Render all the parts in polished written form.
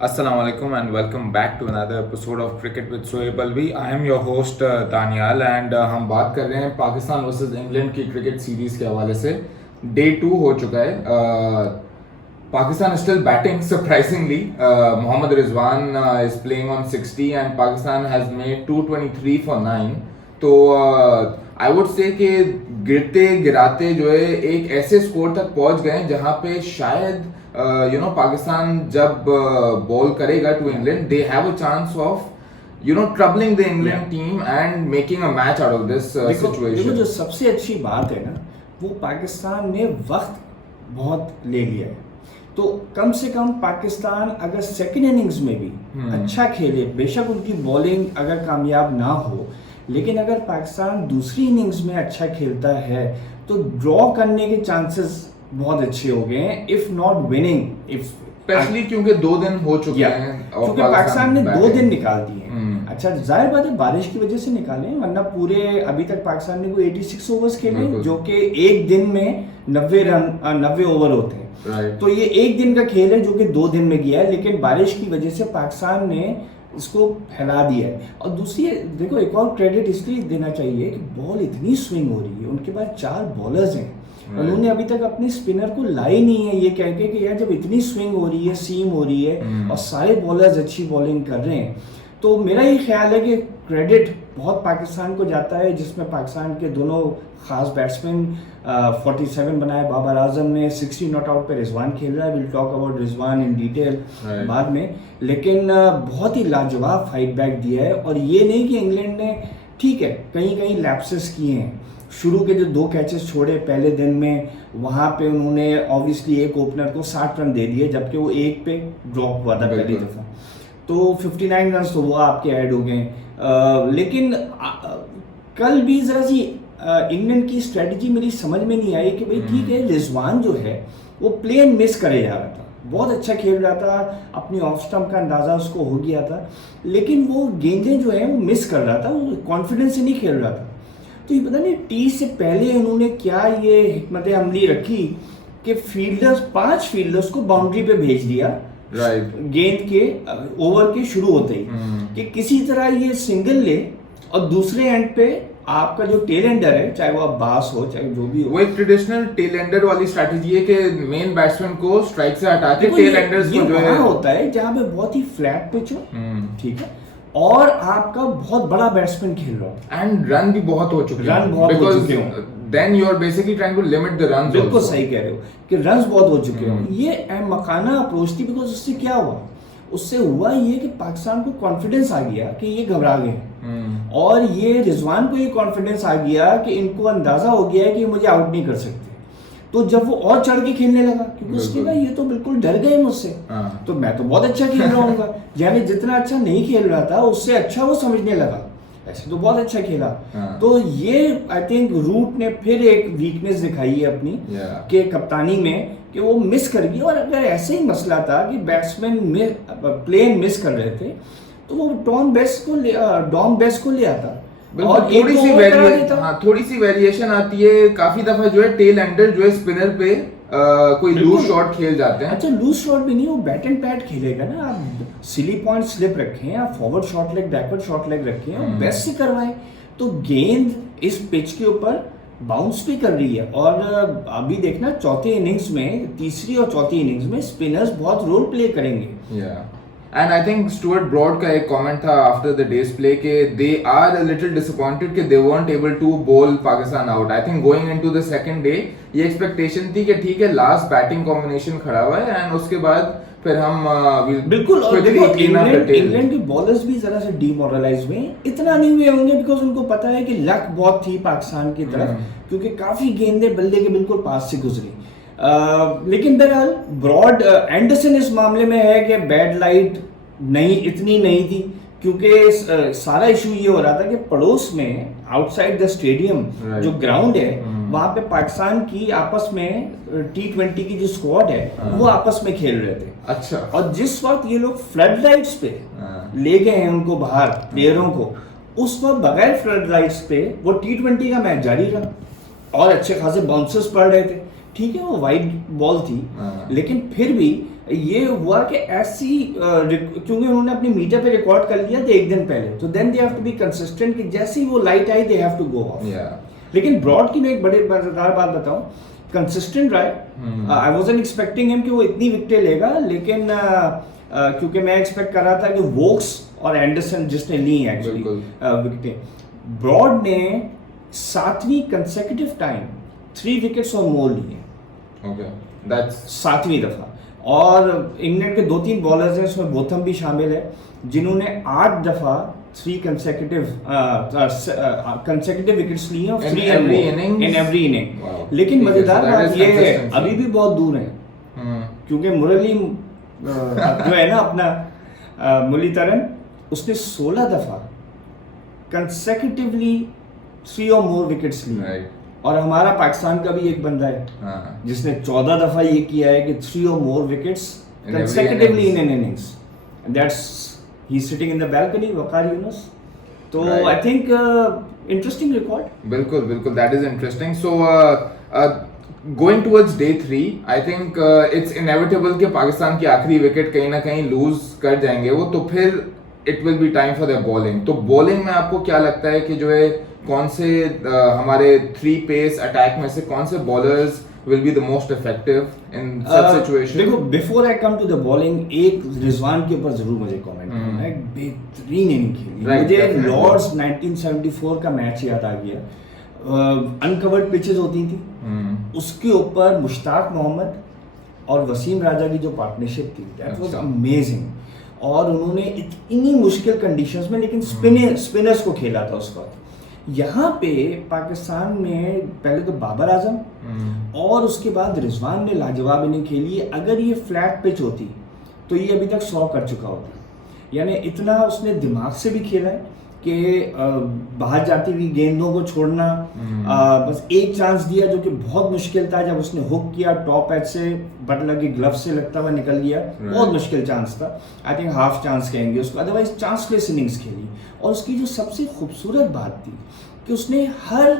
Assalamu alaikum and welcome back to another episode of Cricket with Sohaib Alvi. I am your host तानियाल and हम बात कर रहे हैं Pakistan versus England की cricket series के हवाले से. डे 2 हो चुका है. Pakistan is still batting surprisingly. Mohammad Rizwan is playing on 60 and Pakistan has made 223 for 9. तो आई वुड से कि गिरते गिराते जो है एक ऐसे स्कोर तक पहुंच गए जहां पे शायद पाकिस्तान जब बॉल करेगा to England they have a chance of troubling the England team and making a match out of this situation. जो सबसे अच्छी बात है ना, वो पाकिस्तान ने वक्त बहुत ले लिया है. तो कम से कम पाकिस्तान अगर सेकेंड इनिंग्स में भी अच्छा खेले, बेशक उनकी बॉलिंग अगर कामयाब ना हो, लेकिन अगर पाकिस्तान दूसरी इनिंग्स में अच्छा खेलता है तो ड्रॉ करने के चांसेस बहुत अच्छे हो गए हैं, इफ नॉट विनिंग. स्पेशली क्योंकि 2 दिन हो चुके हैं क्योंकि पाकिस्तान ने 2 दिन निकाल दिए. अच्छा, जाहिर बात है बारिश की वजह से निकाले, वरना पूरे अभी तक पाकिस्तान ने कोई 86 ओवर्स खेले, जो कि एक दिन में 90 ओवर होते हैं. तो ये एक दिन का खेल है जो कि 2 दिन में गया है, लेकिन बारिश की वजह से पाकिस्तान ने इसको फैला दिया है. और दूसरी देखो, एक और क्रेडिट इसलिए देना चाहिए कि बॉल इतनी स्विंग हो रही है, उनके पास 4 बॉलर्स हैं. उन्होंने अभी तक अपने स्पिनर को लाई नहीं है, ये कह के कि यार जब इतनी स्विंग हो रही है, सीम हो रही है और सारे बॉलर्स अच्छी बॉलिंग कर रहे हैं, तो मेरा ये ख्याल है कि क्रेडिट बहुत पाकिस्तान को जाता है, जिसमें पाकिस्तान के दोनों खास बैट्समैन 47 बनाए. बाबर आजम ने 60 नॉट आउट पे रिजवान खेल रहा है. Will talk about Rizwan in detail बाद में, लेकिन बहुत ही लाजवाब फाइट बैक दिया है. और ये नहीं कि इंग्लैंड ने, ठीक है, कहीं कहीं लैप्सेस किए हैं. शुरू के जो 2 कैचेस छोड़े पहले दिन में, वहाँ पे उन्होंने ऑब्वियसली एक ओपनर को 60 रन दे दिए, जबकि वो एक पे ड्रॉप हुआ था पहली दफ़ा. तो 59 रन तो वो आपके ऐड हो गए. लेकिन कल भी ज़रा सी इंग्लैंड की स्ट्रेटजी मेरी समझ में नहीं आई कि भाई ठीक है, रिजवान जो है वो प्लेन मिस करे जा रहा था, बहुत अच्छा खेल रहा था, अपनी ऑफ स्टंप का अंदाज़ा उसको हो गया था, लेकिन वो गेंदें जो है वो मिस कर रहा था, वो कॉन्फिडेंस से नहीं खेल रहा था. तो ये पता नहीं टी से पहले उन्होंने क्या ये हिकमत अमली रखी कि 5 फील्डर्स को बाउंड्री पे भेज दिया गेंद के ओवर के शुरू होते ही, कि किसी तरह ये सिंगल ले और दूसरे एंड पे आपका जो टेल एंडर है, चाहे वो अब्बास हो चाहे जो भी हो, वो एक ट्रेडिशनल टेल एंडर वाली स्ट्रैटेजी है कि मेन बैट्समैन को स्ट्राइक से हटा के टेल एंडर्स को जो है होता है जहां पे बहुत ही फ्लैट पिच हो, ठीक है, और आपका बहुत बड़ा बैट्समैन खेल रहा हो एंड रन भी बहुत हो चुके हैं, then you are basically trying to limit the runs. बिल्कुल सही कह रहे हो कि रन्स बहुत हो चुके हैं. ये मकाना अप्रोच थी, बिकॉज उससे क्या हुआ, उससे हुआ ये कि पाकिस्तान को कॉन्फिडेंस आ गया कि ये घबरा गए, और ये रिजवान को ये कॉन्फिडेंस आ गया कि इनको अंदाजा हो गया है कि मुझे आउट नहीं कर सकते. तो जब वो और चढ़ के खेलने लगा, क्योंकि उसके बाद ये तो बिल्कुल डर गए मुझसे, तो मैं तो बहुत अच्छा खेल रहा हूँ, यानी जितना अच्छा नहीं खेल रहा था उससे अच्छा वो समझने लगा, ऐसे तो बहुत अच्छा खेला. तो ये आई थिंक रूट ने फिर एक वीकनेस दिखाई है अपनी के कप्तानी में, कि वो मिस कर गई. और अगर ऐसे ही मसला था कि बैट्समैन प्लेन मिस कर रहे थे, तो वो डॉम बेस्ट को ले आता और थोड़ी सी वेरिएशन आती है. काफी दफा जो है टेल एंडर जो है स्पिनर पे कोई लूज शॉट खेल जाते हैं. अच्छा, लूज शॉट भी नहीं, वो बैट एंड पैड खेलेगा ना. आप सिली पॉइंट स्लिप रखें, आप forward shot leg, backward shot leg रखें और बेस्ट से करवाएं, तो गेंद इस पिच के ऊपर बाउंस भी कर रही है. और अभी देखना, चौथे इनिंग्स में, तीसरी और चौथी इनिंग्स में स्पिनर्स बहुत रोल प्ले करेंगे. And I think Stuart Broad का एक comment था after the day's play कि they are a little disappointed कि they weren't able to bowl Pakistan out. I think going into the second day ये expectation थी कि ठीक है, last batting combination खड़ा हुआ है and उसके बाद फिर हम बिल्कुल. और देखो, इंग्लैंड के बॉलर्स भी जरा से डीमोरलाइज हुए, इतना नहीं हुए होंगे बिकॉज उनको पता है कि लक बहुत थी पाकिस्तान की तरफ, क्योंकि काफी गेंदें बल्ले के बिल्कुल पास से गुजरी. लेकिन बहरहाल ब्रॉड एंडरसन इस मामले में है कि बैड लाइट इतनी नहीं थी, क्योंकि सारा इशू ये हो रहा था कि पड़ोस में आउटसाइड द स्टेडियम जो ग्राउंड है, वहां पे पाकिस्तान की आपस में T20 की जो स्क्वाड है वो आपस में खेल रहे थे. अच्छा. और जिस वक्त ये लोग फ्लड लाइट्स पे ले गए हैं उनको बाहर, प्लेयरों को, उस वक्त बगैर फ्लड लाइट्स पे वो T20 का मैच जारी रहा और अच्छे खासे बाउंसर्स पड़ रहे थे. ठीक है, वो वाइड बॉल थी, लेकिन फिर भी ये हुआ कि ऐसी क्योंकि उन्होंने अपनी मीटर पे रिकॉर्ड कर लिया था एक दिन पहले, तो then they have to be consistent कि जैसे ही वो लाइट आई they have to go off. लेकिन ब्रॉड की मैं एक बड़े मजेदार बात बताऊं, कंसिस्टेंट रहा। आई वाजंट एक्सपेक्टिंग हिम कि वो इतनी विकेटें लेगा, लेकिन क्योंकि मैं एक्सपेक्ट कर रहा था कि वोक्स और एंडरसन जिसने ली एक्चुअली विकेटें, ब्रॉड ने 7वीं कंसेक्यूटिव टाइम 3 विकेट्स और मोर लिए। ओके, दैट्स 7वीं दफा। और इंग्लैंड के 2-3 बॉलर्स हैं, उसमें बोथम भी शामिल है, जिन्होंने 8 दफा 3 कंसेक्यूटिव विकेट्स लिए और इन एवरी इनिंग। लेकिन मजेदार बात ये है, अभी भी बहुत दूर है, क्योंकि मुरली जो है ना अपना मुरलीधरन, उसने 16 दफा कंसेक्यूटिवली 3 और मोर विकेट्स लिए। और हमारा पाकिस्तान का भी एक बंदा है जिसने 14 दफा ये किया है कि 3 और more wickets consecutively in an innings, that's he is sitting in the balcony, Waqar Younis. तो आई थिंक इंटरेस्टिंग रिकॉर्ड। बिल्कुल बिल्कुल, that is interesting. So going towards day 3, I think it's inevitable कि पाकिस्तान की आखिरी विकेट कहीं ना कहीं लूज कर जाएंगे वो, तो फिर it will be time for the bowling. तो बॉलिंग में आपको क्या लगता है कि जो है कौन से हमारे 3 पेस अटैक में से कौन से bowlers will be the most effective in such situation? देखो, before I come to the bowling, एक रिजवान के ऊपर जरूर मुझे कमेंट करना है। बेहतरीन इनिंग खेली। मुझे लॉर्ड्स 1974 का मैच याद आ गया। अनकवर्ड पिचेस होती थी, उसके ऊपर मुश्ताक मोहम्मद और वसीम राजा की जो पार्टनरशिप थी, दैट वाज अमेजिंग। और उन्होंने इतनी मुश्किल कंडीशंस में लेकिन स्पिनर्स को खेला था उस वक्त। यहाँ पे पाकिस्तान में पहले तो बाबर आजम और उसके बाद रिजवान ने लाजवाब इनिंग खेली। अगर ये फ्लैट पिच होती तो ये अभी तक 100 कर चुका होता। यानी इतना उसने दिमाग से भी खेला है कि बाहर जाती हुई गेंदों को छोड़ना, बस एक चांस दिया जो कि बहुत मुश्किल था, जब उसने हुक किया टॉप एज से, बटलर की ग्लव से लगता हुआ निकल गया, बहुत मुश्किल चांस था। आई थिंक हाफ चांस कहेंगे उसको, अदरवाइज चांसलेस इनिंग्स खेली। और उसकी जो सबसे खूबसूरत बात थी कि उसने हर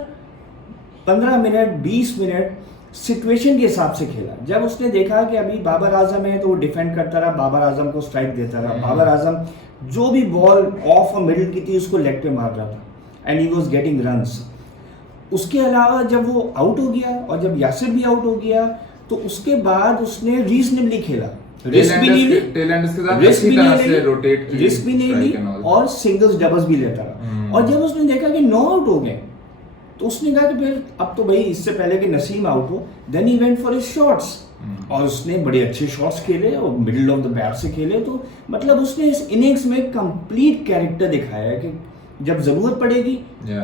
15 मिनट 20 मिनट सिचुएशन के हिसाब से खेला। जब उसने देखा कि अभी बाबर आजम है तो वो डिफेंड करता रहा, बाबर आजम को स्ट्राइक देता रहा। बाबर आजम जो भी बॉल ऑफ और मिडिल की थी उसको लेग पे मार रहा था and he was getting runs. उसके अलावा जब वो आउट हो गया और जब यासिर भी आउट हो गया तो उसके बाद उसने रीजनेबली खेला, रिस्क भी नहीं ली और सिंगल्स डबल्स भी लेता रहा। और जब उसने देखा कि 9 आउट हो गए तो उसने कहा कि फिर अब तो भाई इससे पहले कि नसीम आउट हो, then he went for his shots. और उसने बड़े अच्छे शॉट्स खेले और मिडिल ऑफ द बैट से खेले। तो मतलब उसने इस इनिंग्स में कंप्लीट कैरेक्टर दिखाया है कि जब जरूरत पड़ेगी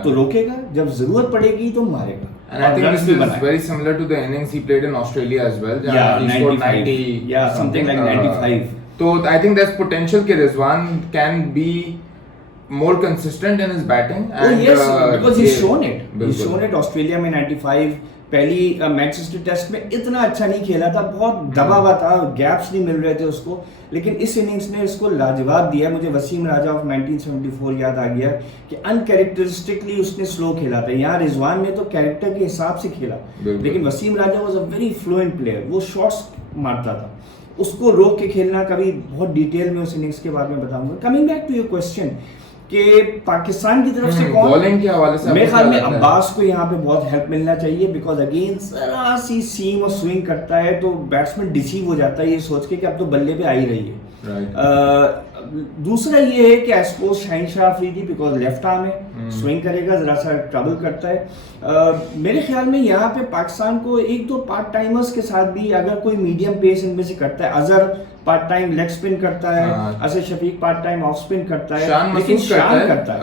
तो रोकेगा, जब जरूरत पड़ेगी तो मारेगा। And I think this is very similar to the innings he played in Australia as well. Yeah, he scored 90. Yeah, something like 95. So I think there's potential कि Rizwan can be more consistent in his batting. And, yes, because he's shown it. He's shown it. Australia में 95, पहली Manchester test में इतना अच्छा नहीं खेला था, बहुत दबा हुआ था, गैप्स नहीं मिल रहे थे उसको, लेकिन इस इनिंग्स ने इसको लाजवाब दिया। मुझे वसीम राजा ऑफ 1974 याद आ गया कि अनकैरेक्टरिस्टिकली उसने स्लो खेला था। यहाँ रिजवान ने तो कैरेक्टर के हिसाब से खेला, लेकिन Wasim Raja was a very fluent player, वो शॉट्स मारता था, उसको रोक के खेलना। कभी बहुत डिटेल में उस इनिंग्स के बारे में बताऊंगा। Coming back to your question कि पाकिस्तान की तरफ से कौन, बॉलिंग के हवाले से मेरे ख्याल में अब्बास को यहाँ पे बहुत हेल्प मिलना चाहिए, बिकॉज अगेन जरा सी सीम और स्विंग करता है तो बैट्समैन डिसीव हो जाता है ये सोच के कि अब तो बल्ले पे आ ही रही है। दूसरा ये है कि I suppose Shaheen Shah Afridi because left arm है, स्विंग करेगा, जरा सा ट्रबल करता है। मेरे ख्याल में यहाँ पे पाकिस्तान को 1-2 पार्ट टाइमर्स के साथ भी अगर कोई मीडियम पेस इनमें से करता है, Azhar part time leg spin करता है, Asad Shafiq part time off spin करता है, लेकिन शान करता है,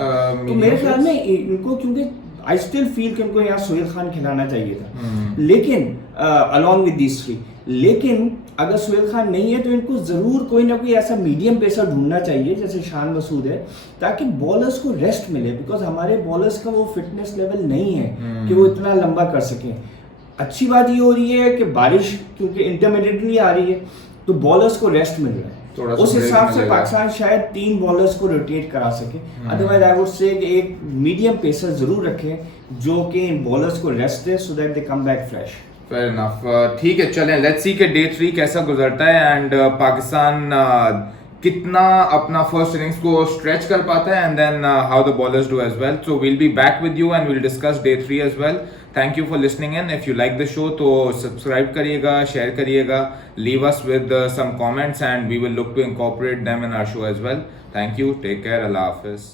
तो मेरे ख्याल में इनको, क्योंकि आई स्टिल फील कि इनको यहाँ सोहेल खान खिलाना चाहिए था, लेकिन अलॉन्ग विद दीस 3, लेकिन अगर सोहेल खान नहीं है तो इनको जरूर कोई ना कोई ऐसा मीडियम पेसर ढूंढना चाहिए जैसे शान मसूद है, ताकि बॉलर्स को रेस्ट मिले, बिकॉज हमारे बॉलर्स का वो फिटनेस लेवल नहीं है कि वो इतना लंबा कर सकें। अच्छी बात ये हो रही है कि बारिश क्योंकि इंटरमीडिएटली आ रही है तो बॉलर्स को रेस्ट मिल रहा है, उस हिसाब से पाकिस्तान शायद 3 बॉलर्स को रोटेट करा सके। अदरवाइज आई वुड से कि एक मीडियम पेसर जरूर रखें जो कि इन बॉलर्स को rest they, so that they come back fresh. Fair enough. ठीक है, चलें, लेट्स सी कि डे 3 कैसा गुजरता है एंड पाकिस्तान कितना अपना फर्स्ट इनिंग्स को स्ट्रेच कर पाता है and then how the bowlers do as well. So we'll be back with you and we'll discuss day 3 as well. Thank you for listening in. If you like the show तो subscribe करिएगा, share करिएगा, leave us with some comments and we will look to incorporate them in our show as well. Thank you, take care, अल्लाह हाफिज।